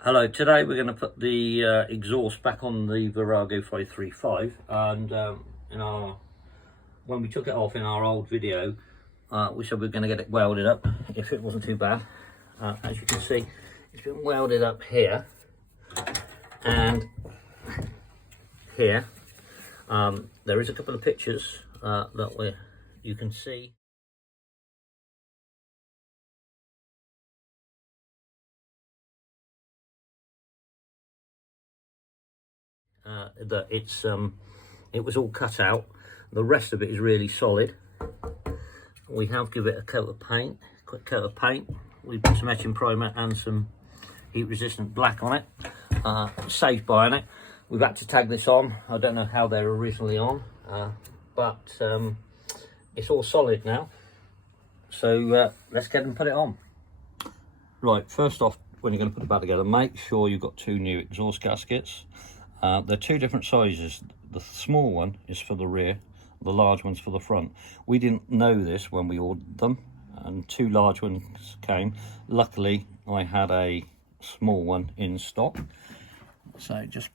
Hello, today we're going to put the exhaust back on the Virago 535, and when we took it off in our old video, we said we were going to get it welded up if it wasn't too bad. As you can see, it's been welded up here and here. There is a couple of pictures that you can see. That it was all cut out. The rest of it is really solid. We have given it a coat of paint, quick coat of paint. We put some etching primer and some heat resistant black on it, safe buying it. We've had to tag this on. I don't know how they're originally on, but it's all solid now, so let's get and put it on. Right, first off, when you're going to put it back together, make sure you've got two new exhaust gaskets. They're two different sizes. The small one is for the rear, the large one's for the front. We didn't know this when we ordered them, and two large ones came. Luckily, I had a small one in stock, so just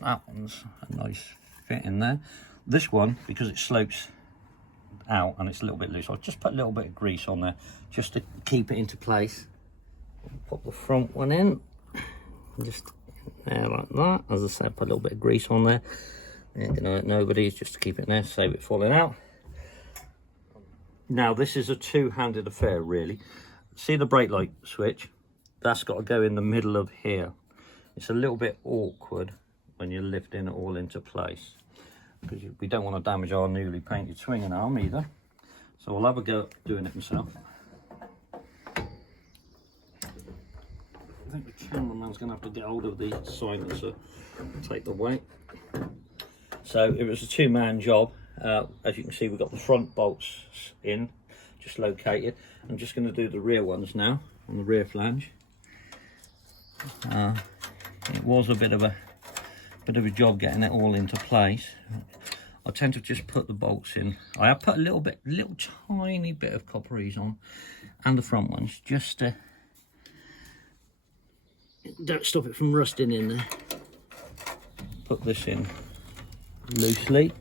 that one's a nice fit in there. This one, because it slopes out and it's a little bit loose, I'll just put a little bit of grease on there just to keep it into place. Pop the front one in, just there like that. As I said, put a little bit of grease on there. Ain't gonna hurt nobody, just to keep it there, save it falling out. Now this is a two-handed affair really. See the brake light switch? That's got to go in the middle of here. It's a little bit awkward when you're lifting it all into place, because we don't want to damage our newly painted swinging arm either. So I'll have a go at doing it myself. I think the cameraman's going to have to get hold of the silencer and take the weight. So it was a two-man job. As you can see, we've got the front bolts in, just located. I'm just going to do the rear ones now, on the rear flange. It was a bit of a job getting it all into place. I tend to just put the bolts in. I have put a little tiny bit of copperies on, and the front ones, just to don't stop it from rusting in there. Put this in loosely.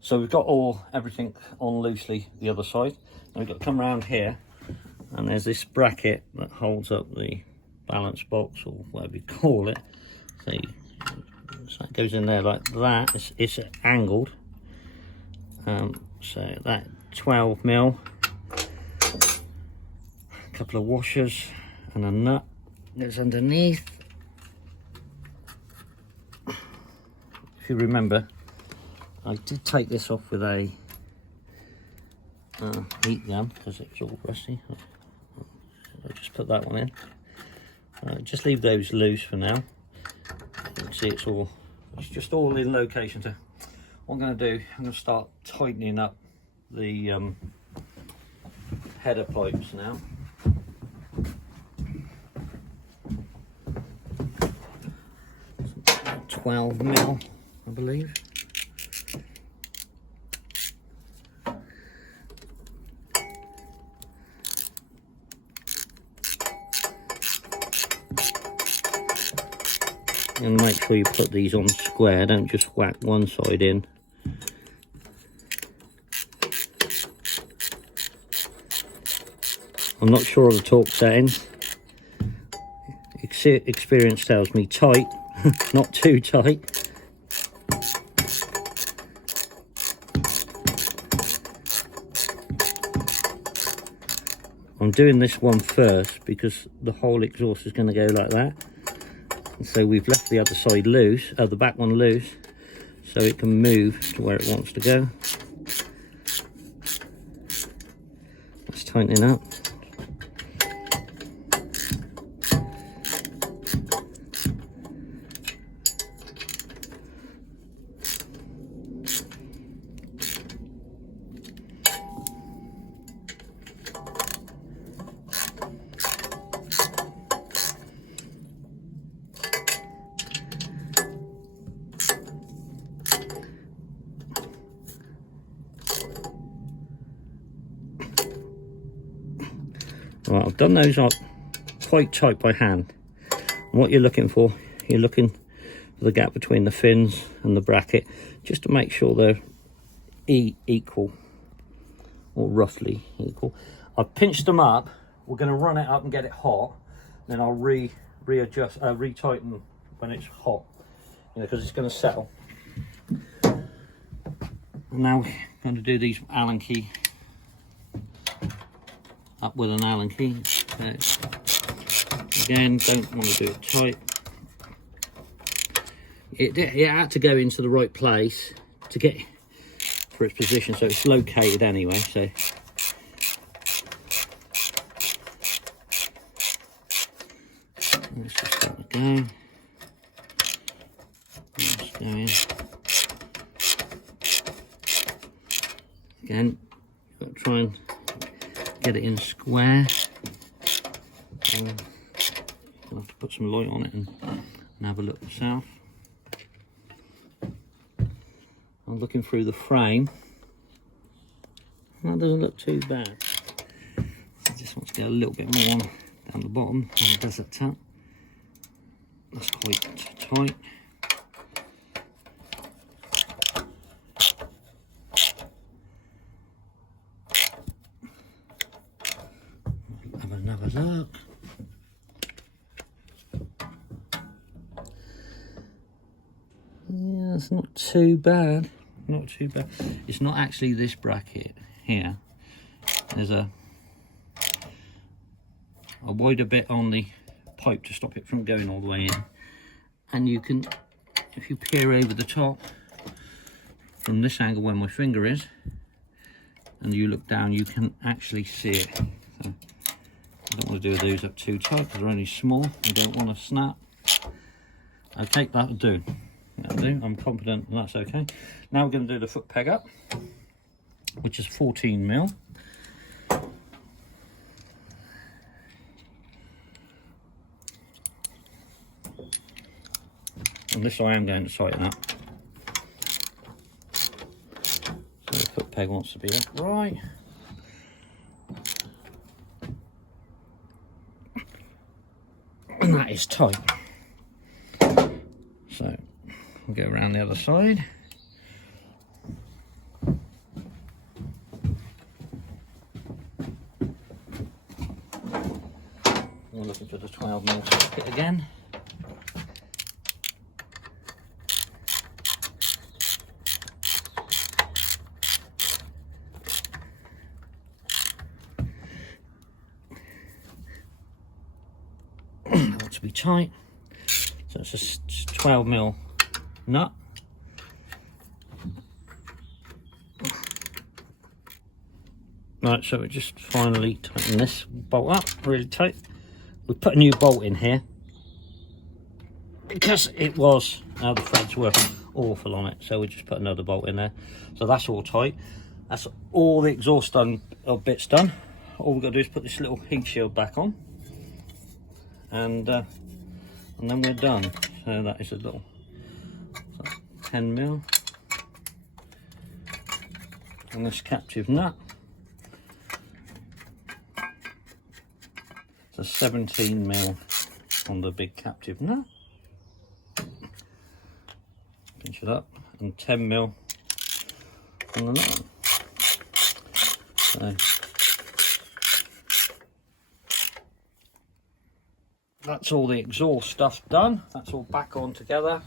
So we've got everything on loosely the other side. Now we've got to come around here, and there's this bracket that holds up the balance box, or whatever you call it. So it goes in there like that. It's angled. So that 12mm, a couple of washers and a nut that's underneath. If you remember, I did take this off with a heat gun because it was all rusty. I just put that one in. Just leave those loose for now. You can see it's just all in location. So what I'm going to do, I'm going to start tightening up the header pipes now. 12mm, I believe. And make sure you put these on square, don't just whack one side in. I'm not sure of the torque settings. Experience tells me tight, not too tight. I'm doing this one first because the whole exhaust is going to go like that. And so we've left the other side loose, the back one loose, so it can move to where it wants to go. Let's tighten it up. Right, I've done those up quite tight by hand. And what you're looking for, you're looking for the gap between the fins and the bracket, just to make sure they're equal, or roughly equal. I've pinched them up. We're going to run it up and get it hot, then I'll retighten when it's hot, you know, because it's going to settle. And now we're going to do these Allen key up with an Allen key. Again, don't want to do it tight. It had to go into the right place to get for its position, so it's located anyway. So let's just let it go. Just go in. Again, you've got to try and get it in square. You'll have to put some light on it and have a look myself. I'm looking through the frame. That doesn't look too bad. I just want to get a little bit more down the bottom than it does at the top. That's quite tight. Have another look. Yeah, it's not too bad. Not too bad. It's not actually this bracket here. There's a wider bit on the pipe to stop it from going all the way in. And you can, if you peer over the top from this angle where my finger is, and you look down, you can actually see it. So I don't want to do those up too tight because they're only small. You don't want to snap. Okay, that'll do. That'll do. I'm confident that's okay. Now we're going to do the foot peg up, which is 14mm. And this I am going to tighten up. So the foot peg wants to be upright. And that is tight. So we'll go around the other side. We're looking for the 12mm socket again. To be tight, so it's a 12mm nut. Right, so we just finally tighten this bolt up really tight. We put a new bolt in here because it was the threads were awful on it, so we just put another bolt in there. So that's all tight. That's all the exhaust bits done. All we've got to do is put this little heat shield back on. And then we're done. So that is a little 10mm, and this captive nut. It's a 17mm on the big captive nut. Pinch it up, and 10mm on the nut. So that's all the exhaust stuff done. That's all back on together,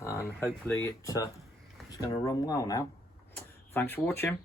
and hopefully it's going to run well now. Thanks for watching.